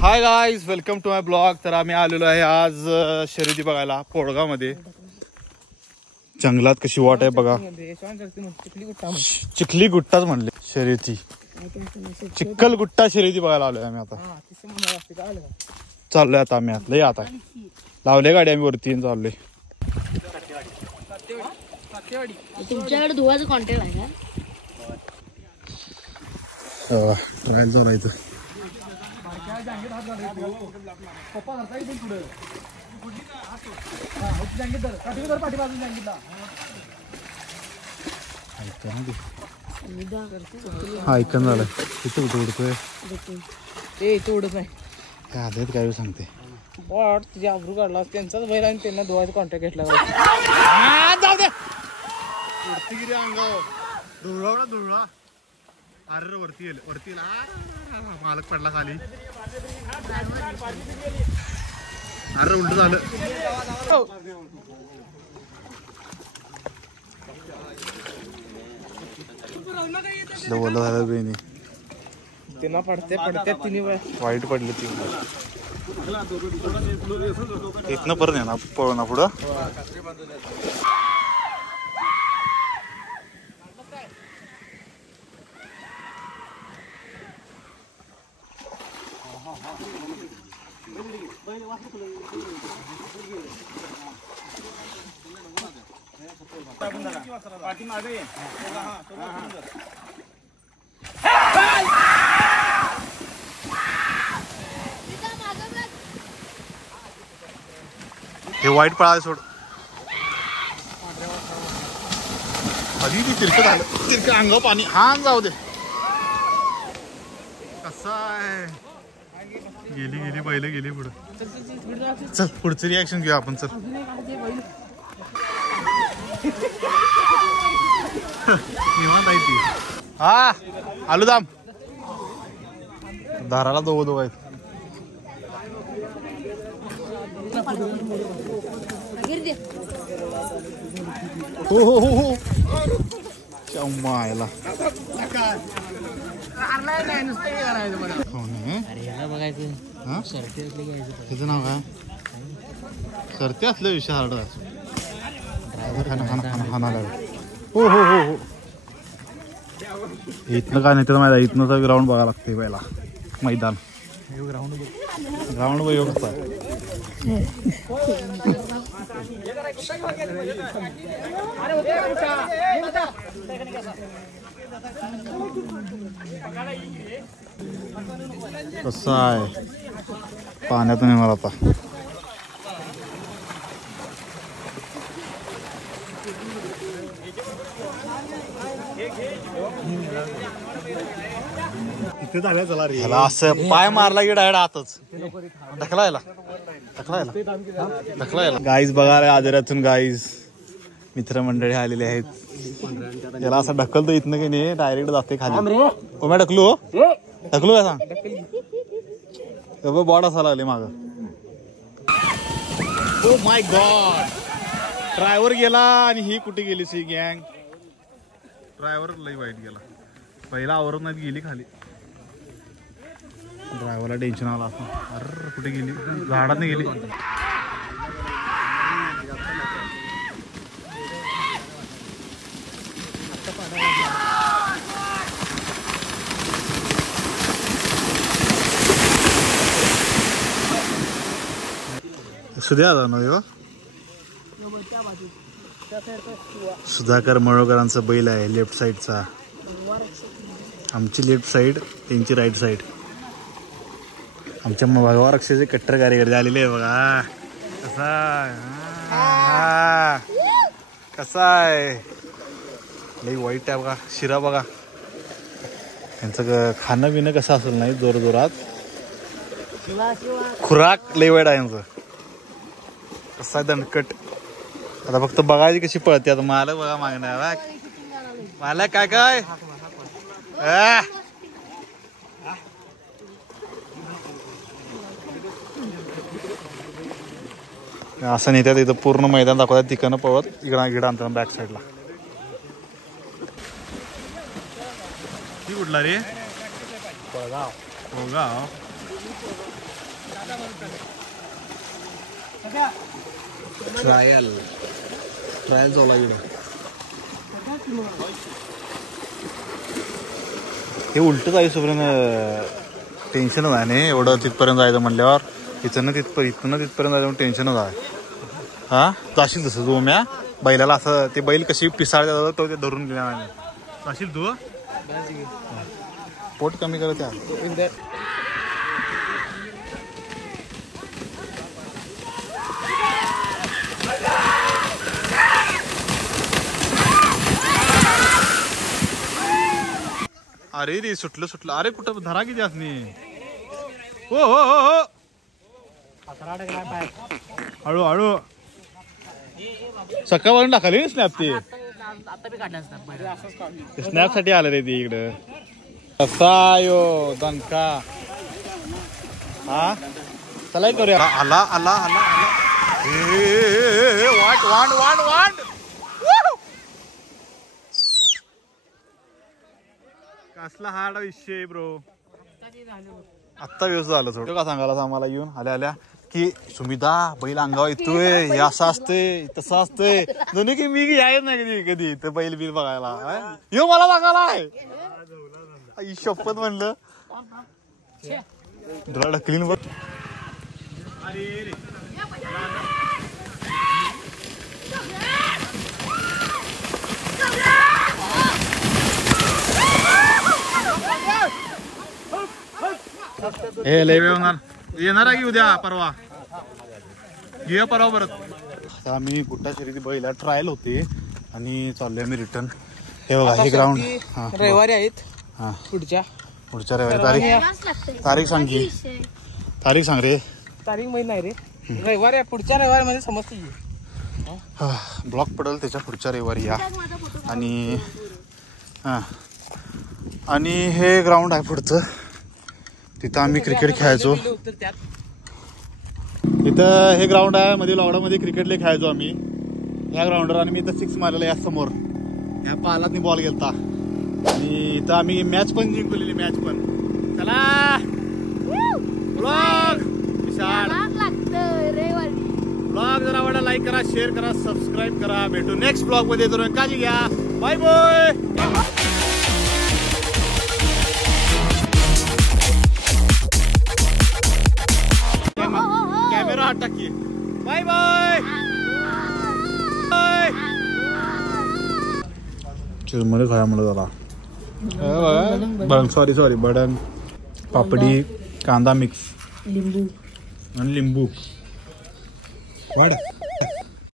High guys, welcome to my blog. तर आम्ही आलेलो आहे आज शर्यती बघायला पोळगावमध्ये. जंगलात कशी वाट आहे बघा. चिखली गुट्टाच म्हणले शर्यती, चिखल गुट्टा शर्यती बघायला आलोय आम्ही. आता चाललोय आता आम्ही आतलं आता लावले गाडी आम्ही वरती चाललोय. तुमच्याकडे धुवाचं कॉन्टॅक्ट आहे का? ट्रायल झाला इथं. ऐकन झालंय इथं कुठं उडतोय इथं उडत नाही. आधीच काय सांगते बॉट तुझ्या आबरू काढला त्यांचाच बैल आणि त्यांना धुवायचा कॉन्टॅक्ट घेतला. जाऊ दे उडती अंगावर धुळा ना धुळा. अरे वरती गेले वरती मालक पडला खाली. अरे उलट झालं. ओलं झालं बेनी. त्यांना पडते तिन्ही वाईट पडले ती. इथनं परत आहे ना पळू पुढं. हे वाईट पळाले सोड. आधी ती तिरकं झालं तिरकं अंगावर पाणी. हा जाऊ दे. कसा आहे गेली बैल गेली पुढं. चल पुढचं रिॲक्शन घेऊ आपण. चल निवांत आहे ती. हा आलू दाम दाराला दोघं आहेत. हो हो हो हो चम्मायला त्याचं नाव काय सरते असलं विषय हार्ड. हो हो हो हो इथनं काय नाही तर माहिती. इथनं ग्राउंड बघायला लागते पहिला. मैदान ग्राउंड बघ कसं कसं आहे. पाण्यातून येणार आता. असं पाय मारला की डायरेक्ट आतच ढकलायला. गाईज बघा आजरातून गाईज मित्रमंडळी आलेले आहेत. याला असं ढकलतो इथनं की नाही डायरेक्ट जाते खाली. ओम्या ढकलू काय सांग. बॉड असा लागले माग. Oh my God. ड्रायव्हर गेला आणि ही कुठे गेली सी गँग. ड्रायव्हर लई वाईट गेला. पहिला आवरत नाही गेली खाली. ड्रायव्हरला टेन्शन आला असं. अरे कुठे गेली. झाडात नाही गेली. सुद्या ना सुधाकर मळोकरांचा बैल आहे लेफ्ट साईडचा. आमची लेफ्ट साईड त्यांची राईट साईड. आमच्या भगवा रक्षाचे कट्टर कार्यकर्ते आलेले आहे बघा. कसा आहे लई वाईट आहे बघा. शिरा बघा यांचं खाणं पिणं कसं असेल नाही जोरात. खुराक लई वाईट आहे यांचं. कसा आहे दणकट. आता फक्त बघायची कशी पळते. आता मला बघा मागणार मला काय काय असं नेत्यात. इथं पूर्ण मैदान दाखवतात. तिकडनं पळत इकडं आणतात बॅक साईडला. ती कुठला रे. पोळगाव. ट्रायल चालू आहे. हे उलटच आहे सोबत टेन्शन आहे नाही एवढं तिथपर्यंत जायचं म्हणल्यावर. इथनं तिथपर्यंत जायचं टेन्शनच आहे. हा जाशील तसं तू म्या बैलाला असं ते बैल कशी पिसाळतात तो ते धरून गेला नाही जाशील तू. पोट कमी करत आहे. अरे रे सुटलं. अरे कुठं धरा किती असणे. हो हो हो हो हळू सकाळवरून टाकाली स्नॅप ते. स्नॅप साठी आलं रे ते इकडं. कसा यो दणका. हा चला करूया. आला वांड कसला हार्ड विषय ब्रो. आत्ता व्यवस्थित झालं थोडं. का सांगायला आम्हाला येऊन आल्या की सुमिता बैल अंगावर येतोय हे असं असतंय तसं असतंय दोन्ही की मी यायच नाही कधी तर बैल बिल बघायला. यो मला बघायला आहे शपथ म्हणलं तुला ढकलीन बघ. हे लय वेळ होणार. येणार आहे की उद्या परवा घेऊया परवा परत. आता आम्ही कुठल्या शर्यती बैला ट्रायल होते आणि चाललोय आम्ही रिटर्न. हे बघा हे ग्राउंड रविवारी आहेत. हा पुढच्या रविवारी तारीख सांग की. तारीख सांग रे. तारीख माहित नाही रे. रविवारी पुढच्या रविवारी मध्ये समजते. ब्लॉक पडेल त्याच्या पुढच्या रविवारी या. आणि हे ग्राउंड आहे पुढचं. तिथं आम्ही क्रिकेट खेळायचो. इथं हे ग्राउंड आहे मध्ये लॉकडाऊनमध्ये क्रिकेटला खेळायचो आम्ही या ग्राउंडवर. आणि मी इथं 6 मारलेला या समोर या पालात बॉल गेलता. आणि इथं आम्ही मॅच पण जिंकलेली मॅच पण. चला ब्लॉग ब्लॉग जर आवडला लाईक करा शेअर करा सबस्क्राईब करा. भेटू नेक्स्ट ब्लॉग मध्ये. काळजी घ्या. Bye bye. कॅमेरा हात टाकी. Bye bye. चिरमुरे खाया म्हणत झाला. सॉरी बडंग पापडी कांदा मिक्स लिंबू आणि लिंबू वाढ.